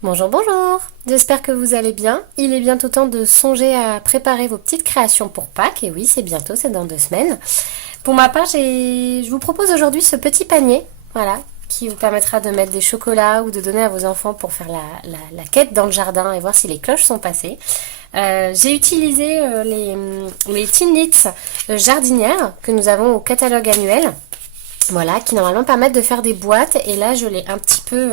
Bonjour, bonjour. J'espère que vous allez bien. Il est bientôt temps de songer à préparer vos petites créations pour Pâques. Et oui, c'est bientôt, c'est dans 2 semaines. Pour ma part, je vous propose aujourd'hui ce petit panier, voilà, qui vous permettra de mettre des chocolats ou de donner à vos enfants pour faire la quête dans le jardin et voir si les cloches sont passées. J'ai utilisé les Teen Knits jardinières que nous avons au catalogue annuel. Voilà, qui normalement permettent de faire des boîtes. Et là, je l'ai un petit peu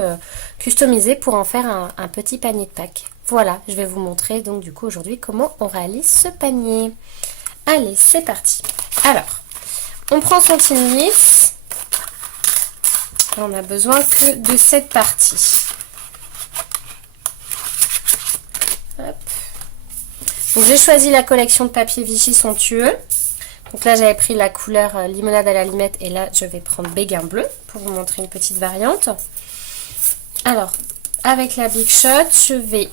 customisé pour en faire un petit panier de Pâques. Voilà, je vais vous montrer donc du coup aujourd'hui comment on réalise ce panier. Allez, c'est parti. Alors, on prend son Teen Knits. On n'a besoin que de cette partie. Hop. Donc j'ai choisi la collection de papier Vichy somptueux. Donc là, j'avais pris la couleur limonade à la limette et là, je vais prendre béguin bleu pour vous montrer une petite variante. Alors, avec la Big Shot, je vais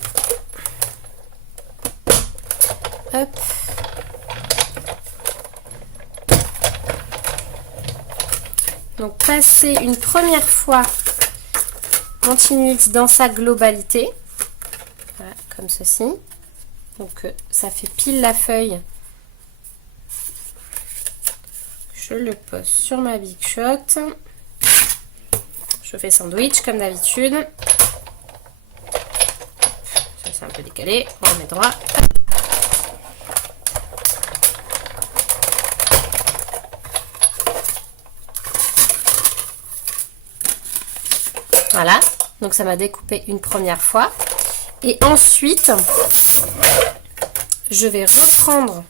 hop, donc passer une première fois mon Teen Knits dans sa globalité. Voilà, comme ceci. Donc ça fait pile la feuille. Je le pose sur ma Big Shot. Je fais sandwich comme d'habitude. Ça c'est un peu décalé. On remet droit. Voilà. Donc ça m'a découpé une première fois. Et ensuite, je vais reprendre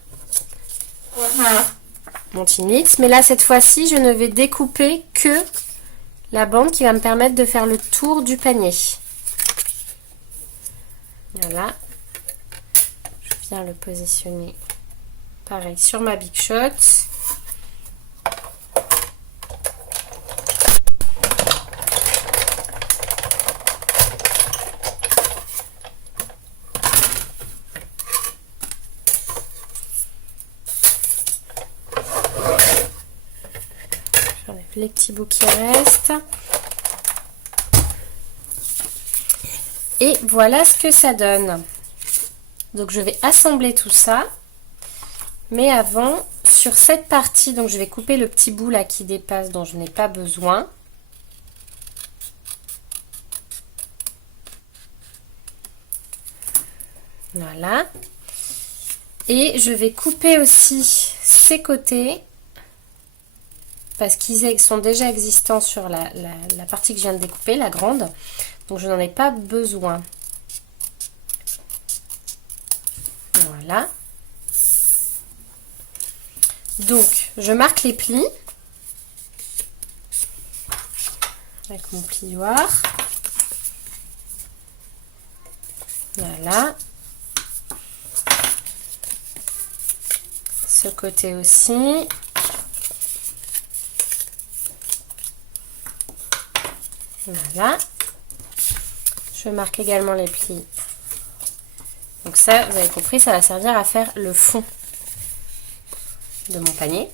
mon Teen Knits, mais là cette fois-ci je ne vais découper que la bande qui va me permettre de faire le tour du panier. Voilà, je viens le positionner pareil sur ma Big Shot. J'enlève les petits bouts qui restent. Et voilà ce que ça donne. Donc je vais assembler tout ça. Mais avant, sur cette partie, donc je vais couper le petit bout là qui dépasse dont je n'ai pas besoin. Voilà. Et je vais couper aussi ces côtés parce qu'ils sont déjà existants sur la partie que je viens de découper, la grande. Donc je n'en ai pas besoin. Voilà. Donc je marque les plis avec mon plioir. Voilà. Ce côté aussi. Voilà. Je marque également les plis. Donc ça, vous avez compris, ça va servir à faire le fond de mon panier.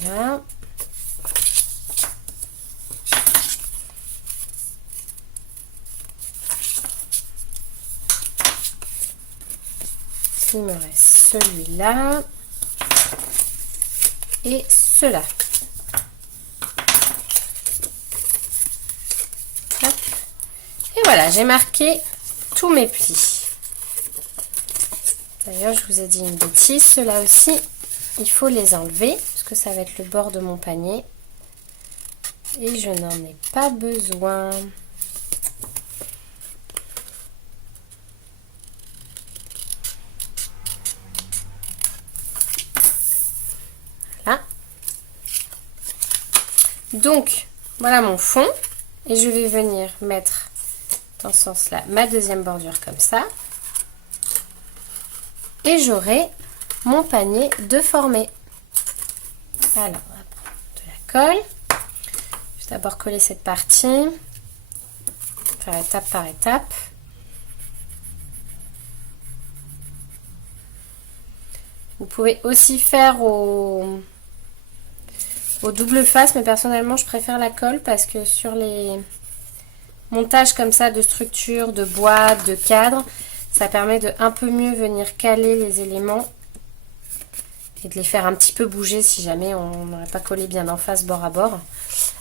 Voilà. Il me reste celui-là et cela. Hop. Et voilà, j'ai marqué tous mes plis. D'ailleurs, je vous ai dit une bêtise, ceux-là aussi, il faut les enlever parce que ça va être le bord de mon panier et je n'en ai pas besoin. Voilà. Donc, voilà mon fond et je vais venir mettre dans ce sens-là ma deuxième bordure comme ça. Et j'aurai mon panier de formé. Alors, on va prendre de la colle. Je vais d'abord coller cette partie, faire étape par étape. Vous pouvez aussi faire au double face, mais personnellement je préfère la colle parce que sur les montages comme ça de structure, de boîte, de cadre, ça permet de un peu mieux venir caler les éléments et de les faire un petit peu bouger si jamais on n'aurait pas collé bien en face bord à bord.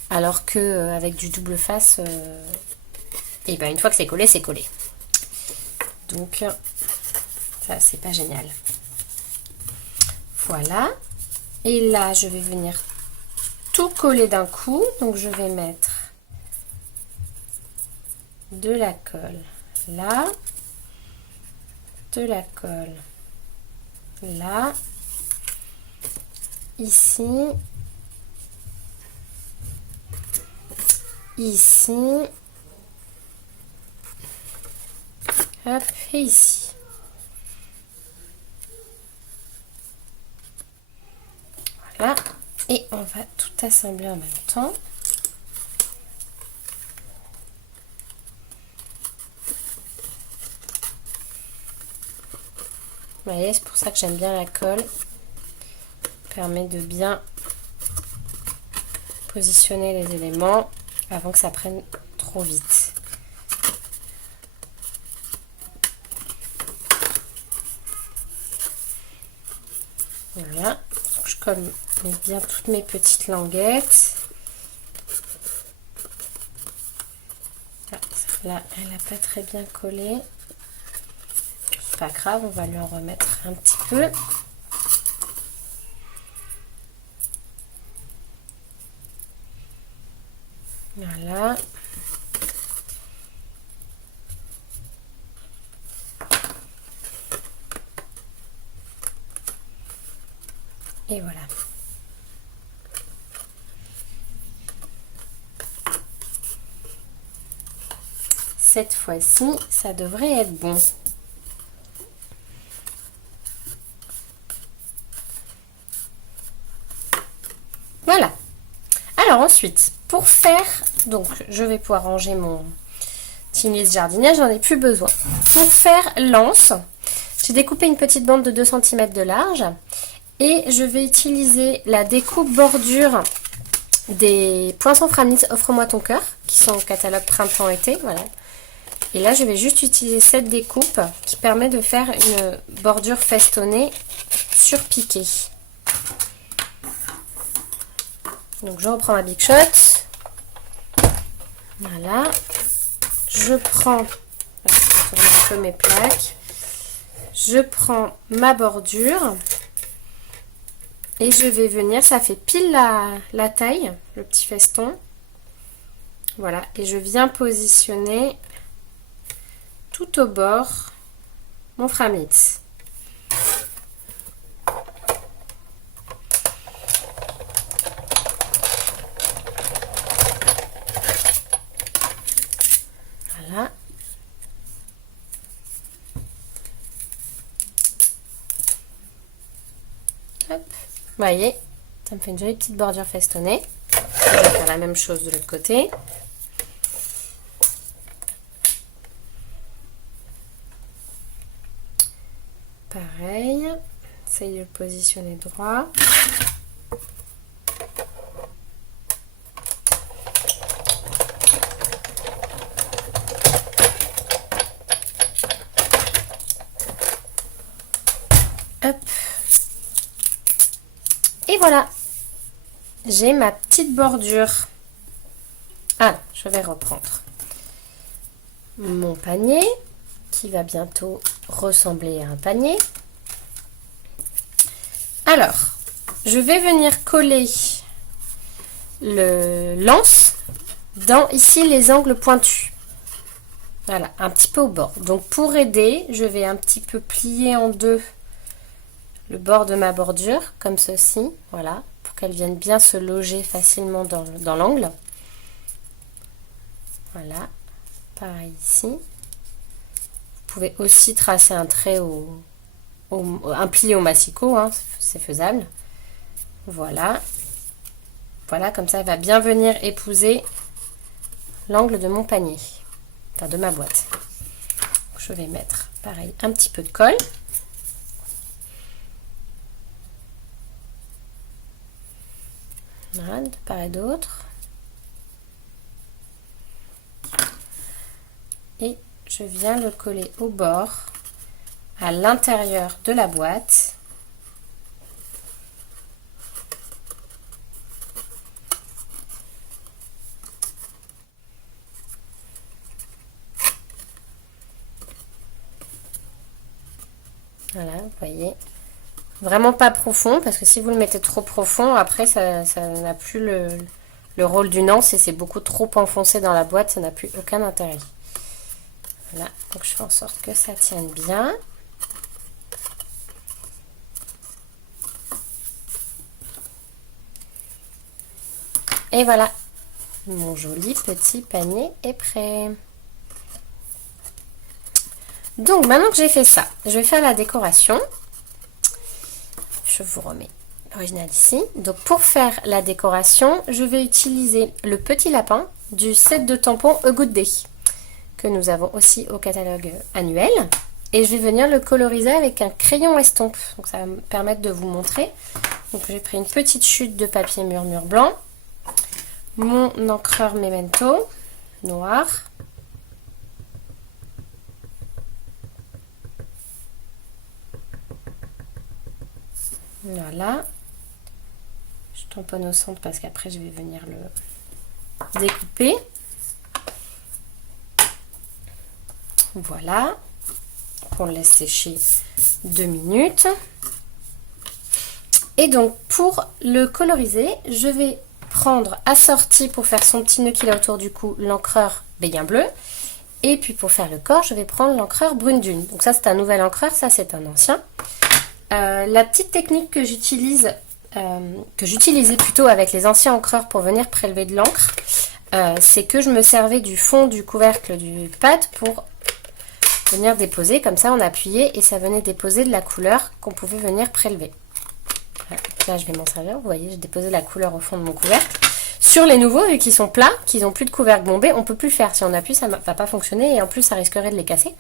Alors que avec du double face, et ben une fois que c'est collé, c'est collé. Donc ça c'est pas génial. Voilà. Et là je vais venir tout coller d'un coup. Donc je vais mettre de la colle là, de la colle là, ici, ici, hop, et ici. Voilà, et on va tout assembler en même temps. Vous voyez, c'est pour ça que j'aime bien la colle. Permet de bien positionner les éléments avant que ça prenne trop vite. Voilà, donc je colle bien toutes mes petites languettes. Ah, là, elle n'a pas très bien collé. C'est pas grave, on va lui en remettre un petit peu. Voilà. Et voilà. Cette fois-ci, ça devrait être bon. Voilà. Alors ensuite, pour faire, donc je vais pouvoir ranger mon petit lisse jardinière, j'en ai plus besoin. Pour faire l'anse, j'ai découpé une petite bande de 2 cm de large et je vais utiliser la découpe bordure des Poinçons Framis Offre-moi ton cœur, qui sont au catalogue printemps-été, voilà. Et là, je vais juste utiliser cette découpe qui permet de faire une bordure festonnée surpiquée. Donc, je reprends ma Big Shot. Voilà. Je prends, je tourne un peu mes plaques. Je prends ma bordure. Et je vais venir, ça fait pile la taille, le petit feston. Voilà, et je viens positionner tout au bord mon Framis. Voilà. Hop. Vous voyez, ça me fait une jolie petite bordure festonnée. Je vais faire la même chose de l'autre côté. Pareil, essaye de le positionner droit. Hop. Et voilà, j'ai ma petite bordure. Ah, je vais reprendre mon panier qui va bientôt ressembler à un panier. Alors, je vais venir coller le l'anse dans ici les angles pointus. Voilà, un petit peu au bord. Donc pour aider, je vais un petit peu plier en deux le bord de ma bordure, comme ceci, voilà, pour qu'elle vienne bien se loger facilement dans l'angle. Voilà, pareil ici. Vous pouvez aussi tracer un trait un pli au massicot, hein, c'est faisable. Voilà. Voilà, comme ça, elle va bien venir épouser l'angle de mon panier, enfin de ma boîte. Je vais mettre, pareil, un petit peu de colle. Voilà, de part et d'autre. Et je viens le coller au bord, à l'intérieur de la boîte. Voilà, vous voyez. Vraiment pas profond, parce que si vous le mettez trop profond, après ça n'a plus le rôle d'une anse et c'est beaucoup trop enfoncé dans la boîte, ça n'a plus aucun intérêt. Voilà, donc je fais en sorte que ça tienne bien. Et voilà, mon joli petit panier est prêt. Donc maintenant que j'ai fait ça, je vais faire la décoration. Je vous remets l'original ici. Donc pour faire la décoration, je vais utiliser le petit lapin du set de tampons A Good Day que nous avons aussi au catalogue annuel. Et je vais venir le coloriser avec un crayon estompe. Donc ça va me permettre de vous montrer. Donc j'ai pris une petite chute de papier murmure blanc. Mon encreur Memento noir. Voilà. Je tamponne au centre parce qu'après je vais venir le découper. Voilà. On le laisse sécher 2 minutes. Et donc pour le coloriser, je vais prendre assorti pour faire son petit nœud qu'il a autour du cou, l'encreur béguin bleu. Et puis pour faire le corps, je vais prendre l'encreur brune dune. Donc ça c'est un nouvel encreur, ça c'est un ancien. La petite technique que j'utilisais plutôt avec les anciens encreurs pour venir prélever de l'encre, c'est que je me servais du fond du couvercle du pad pour venir déposer. Comme ça on appuyait et ça venait déposer de la couleur qu'on pouvait venir prélever. Voilà. Là je vais m'en servir, vous voyez, j'ai déposé la couleur au fond de mon couvercle. Sur les nouveaux, vu qu'ils sont plats, qu'ils n'ont plus de couvercle bombé, on ne peut plus le faire. Si on appuie, ça ne va pas fonctionner et en plus ça risquerait de les casser.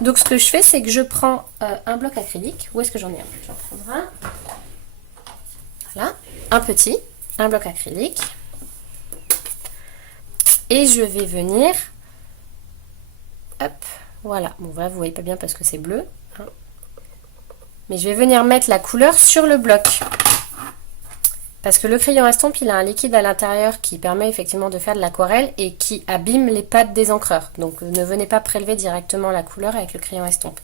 Donc ce que je fais, c'est que je prends un bloc acrylique. Où est-ce que j'en ai un? J'en prends un. Voilà, un bloc acrylique. Et je vais venir, hop, voilà. Bon voilà, vous voyez pas bien parce que c'est bleu. Hein. Mais je vais venir mettre la couleur sur le bloc. Parce que le crayon estompe, il a un liquide à l'intérieur qui permet effectivement de faire de l'aquarelle et qui abîme les pattes des encreurs. Donc ne venez pas prélever directement la couleur avec le crayon estompe.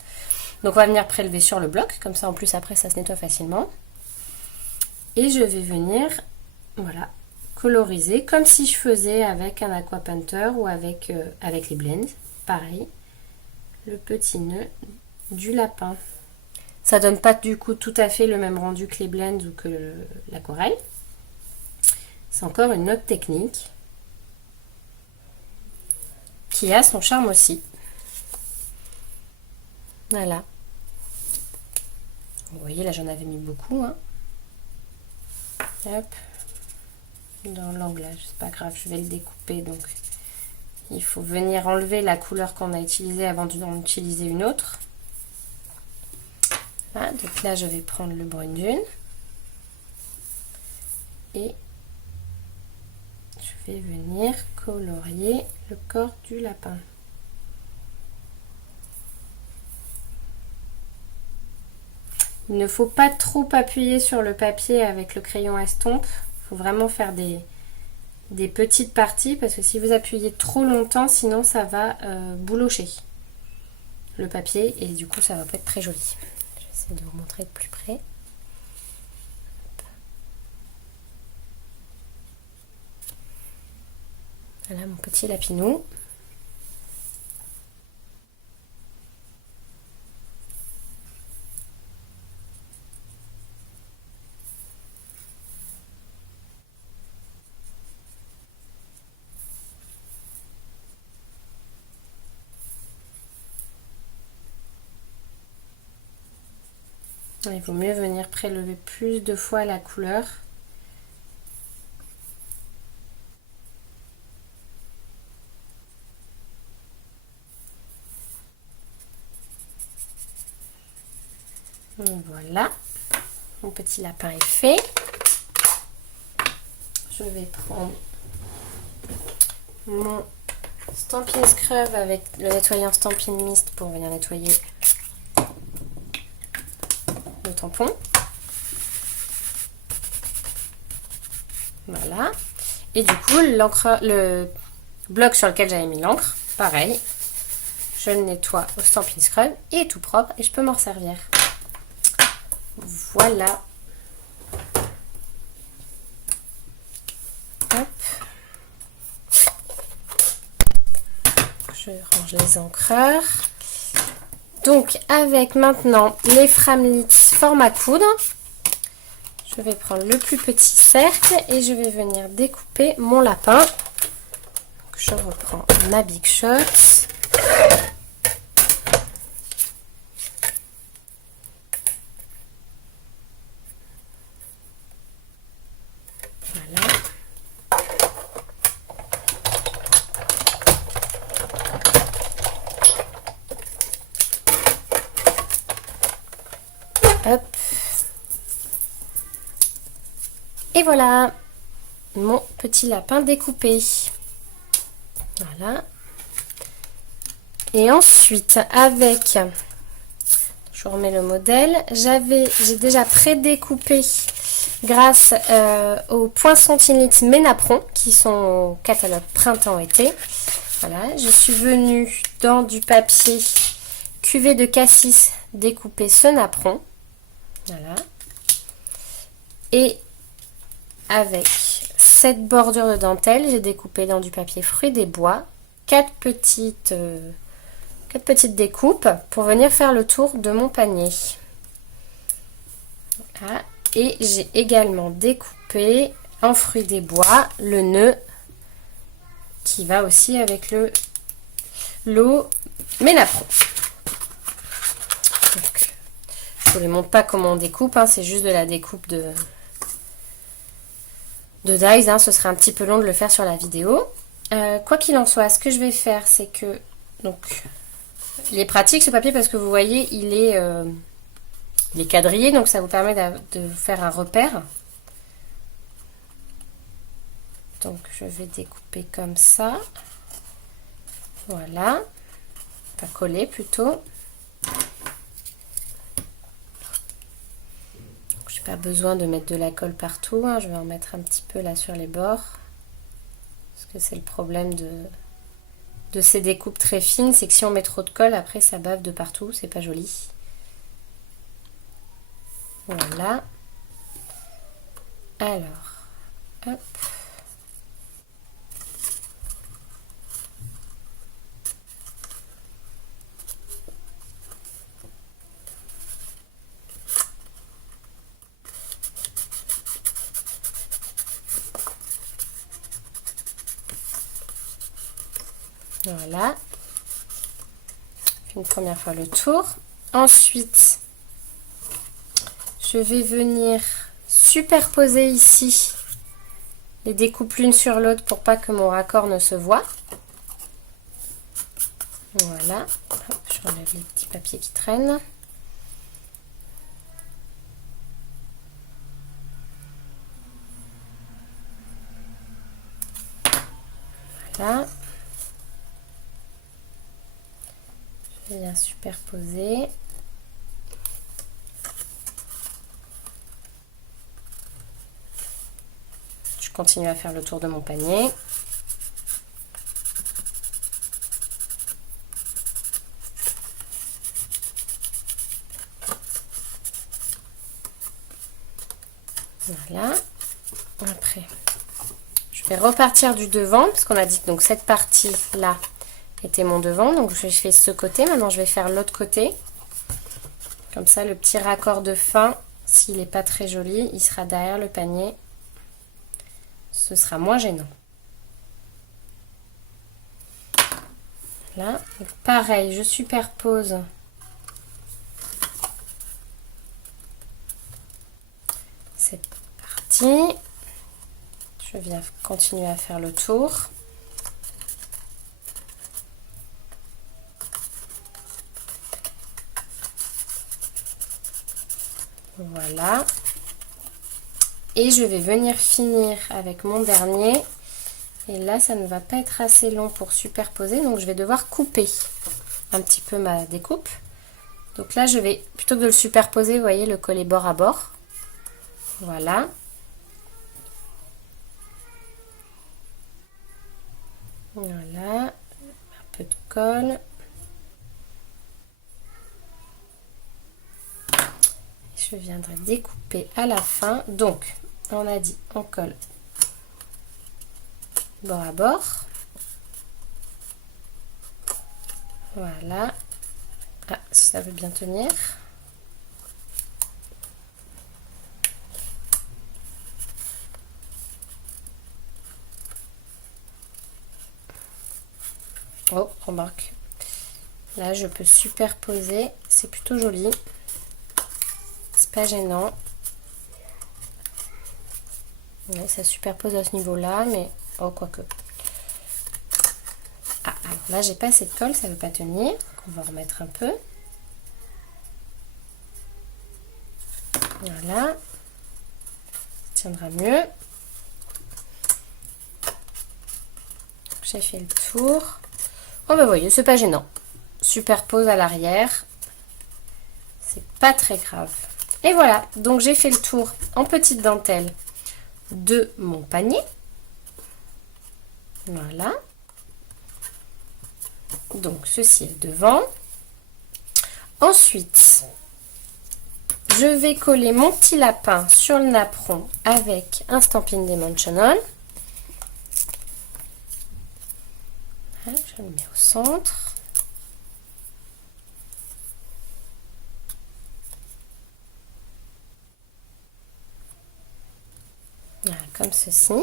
Donc on va venir prélever sur le bloc, comme ça en plus après ça se nettoie facilement. Et je vais venir, voilà, coloriser comme si je faisais avec un aqua painter ou avec les blends. Pareil, le petit nœud du lapin. Ça donne pas du coup tout à fait le même rendu que les blends ou que l'aquarelle. C'est encore une autre technique qui a son charme aussi. Voilà. Vous voyez, là j'en avais mis beaucoup. Hein. Hop. Dans l'anglage, c'est pas grave, je vais le découper. Donc il faut venir enlever la couleur qu'on a utilisée avant d'en utiliser une autre. Voilà, donc là je vais prendre le brune dune et je vais venir colorier le corps du lapin. Il ne faut pas trop appuyer sur le papier avec le crayon estompe. Il faut vraiment faire des petites parties parce que si vous appuyez trop longtemps, sinon ça va boulocher le papier et du coup ça va pas être très joli. J'essaie de vous montrer de plus près. Voilà mon petit lapinou. Il vaut mieux venir prélever plus de fois la couleur Voilà, mon petit lapin est fait. Je vais prendre mon Stampin' Scrub avec le nettoyant Stampin' Mist pour venir nettoyer le tampon. Voilà. Et du coup, le bloc sur lequel j'avais mis l'encre, pareil, je le nettoie au Stampin' Scrub et est tout propre et je peux m'en servir. Voilà. Hop. Je range les encreurs. Donc avec maintenant les Framlits format coudre, je vais prendre le plus petit cercle et je vais venir découper mon lapin. Donc, je reprends ma Big Shot. Voilà. Hop. Et voilà mon petit lapin découpé. Voilà. Et ensuite, avec, je remets le modèle, j'ai déjà pré-découpé grâce aux poinçons Tinlit Ménapron qui sont au catalogue printemps-été. Voilà, je suis venue dans du papier cuvée de cassis découper ce napperon. Voilà. Et avec cette bordure de dentelle, j'ai découpé dans du papier fruits des bois 4 petites découpes pour venir faire le tour de mon panier. Voilà. Et j'ai également découpé en fruits des bois le nœud qui va aussi avec le lot Ménapron. Donc, je ne vous les montre pas comment on découpe, hein, c'est juste de la découpe de dies, hein, ce serait un petit peu long de le faire sur la vidéo. Quoi qu'il en soit, ce que je vais faire, c'est que, donc, il est pratique ce papier parce que vous voyez, il est quadrillé, donc ça vous permet de faire un repère. Donc je vais découper comme ça. Voilà. Enfin coller plutôt. J'ai pas besoin de mettre de la colle partout, hein. Je vais en mettre un petit peu là sur les bords. Parce que c'est le problème de ces découpes très fines, c'est que si on met trop de colle, après ça bave de partout, c'est pas joli. Voilà. Alors, hop. Voilà. Une première fois le tour. Ensuite, je vais venir superposer ici les découpes l'une sur l'autre pour pas que mon raccord ne se voit. Voilà. Hop, je enlève les petits papiers qui traînent. Voilà. Je viens superposer. Je continue à faire le tour de mon panier. Voilà. Après, je vais repartir du devant parce qu'on a dit que donc cette partie là était mon devant. Donc je fais ce côté. Maintenant je vais faire l'autre côté. Comme ça, le petit raccord de fin, s'il n'est pas très joli, il sera derrière le panier. Ce sera moins gênant. Là, donc pareil, je superpose cette partie. Je viens continuer à faire le tour. Voilà. Et je vais venir finir avec mon dernier. Et là, ça ne va pas être assez long pour superposer. Donc, je vais devoir couper un petit peu ma découpe. Donc là, je vais, plutôt que de le superposer, vous voyez, le coller bord à bord. Voilà. Voilà. Un peu de colle. Je viendrai découper à la fin. Donc, on a dit, on colle bord à bord. Voilà. Ah, si ça veut bien tenir. Oh, remarque. Là, je peux superposer. C'est plutôt joli. C'est pas gênant. Ouais, ça superpose à ce niveau-là, mais... Oh, quoique. Ah, alors là, j'ai pas assez de colle, ça veut pas tenir. Donc, on va remettre un peu. Voilà. Ça tiendra mieux. J'ai fait le tour. Oh, bah, vous voyez, c'est pas gênant. Superpose à l'arrière. C'est pas très grave. Et voilà, donc j'ai fait le tour en petite dentelle de mon panier. Voilà. Donc ceci est devant. Ensuite, je vais coller mon petit lapin sur le napperon avec un Stampin' Dimensional. Voilà, je le mets au centre. Voilà, comme ceci.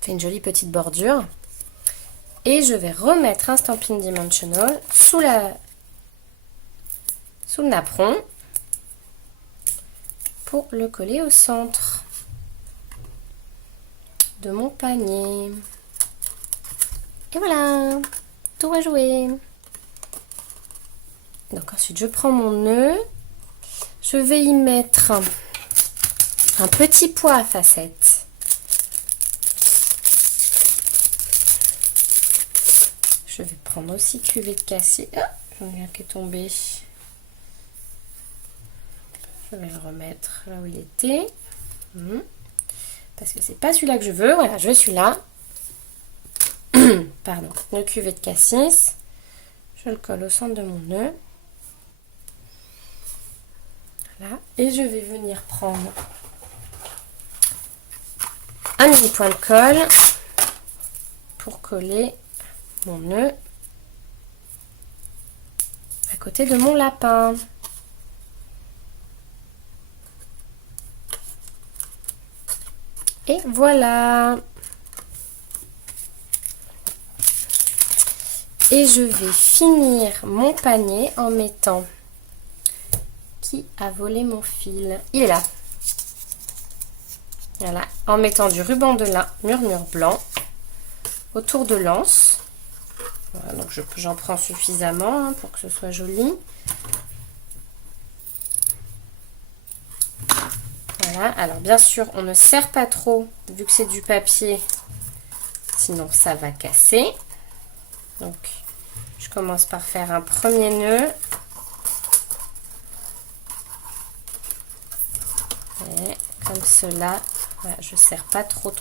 Fait une jolie petite bordure. Et je vais remettre un Stampin' Dimensional sous le napperon pour le coller au centre de mon panier. Et voilà, tout va jouer. Donc ensuite, je prends mon nœud. Je vais y mettre un petit pois à facettes. Je vais prendre aussi cuvée de cassis. Ah, j'en ai un qui est tombé. Je vais le remettre là où il était. Parce que c'est pas celui-là que je veux. Voilà, je veux celui-là. Pardon, le cuvée de cassis. Je le colle au centre de mon nœud. Voilà. Et je vais venir prendre un mini point de colle pour coller mon nœud à côté de mon lapin. Et voilà. Et je vais finir mon panier en mettant... Qui a volé mon fil? Il est là. Voilà, en mettant du ruban de lin murmure blanc autour de l'anse. Voilà, donc j'en prends suffisamment pour que ce soit joli. Voilà, alors bien sûr, on ne serre pas trop vu que c'est du papier, sinon ça va casser. Donc, je commence par faire un premier nœud. Et comme cela, voilà, je serre pas trop,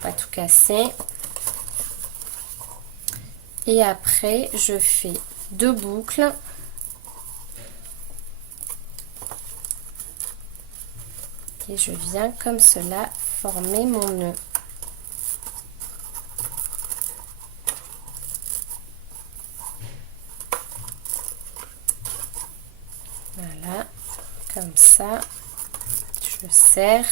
pas tout casser. Et après, je fais 2 boucles. Et je viens comme cela former mon nœud. Voilà, comme ça, je serre.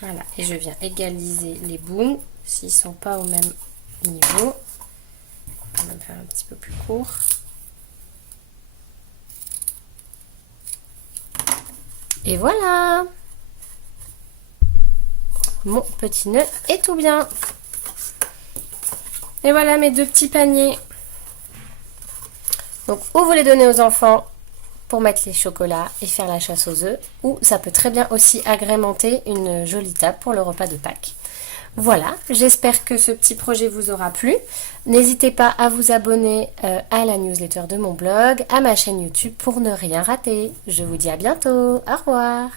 Voilà, et je viens égaliser les bouts s'ils ne sont pas au même niveau. On va faire un petit peu plus court. Et voilà! mon petit nœud est tout bien. Et voilà mes 2 petits paniers. Donc ou vous les donnez aux enfants pour mettre les chocolats et faire la chasse aux œufs, ou ça peut très bien aussi agrémenter une jolie table pour le repas de Pâques. Voilà, j'espère que ce petit projet vous aura plu. N'hésitez pas à vous abonner à la newsletter de mon blog, à ma chaîne YouTube pour ne rien rater. Je vous dis à bientôt, au revoir.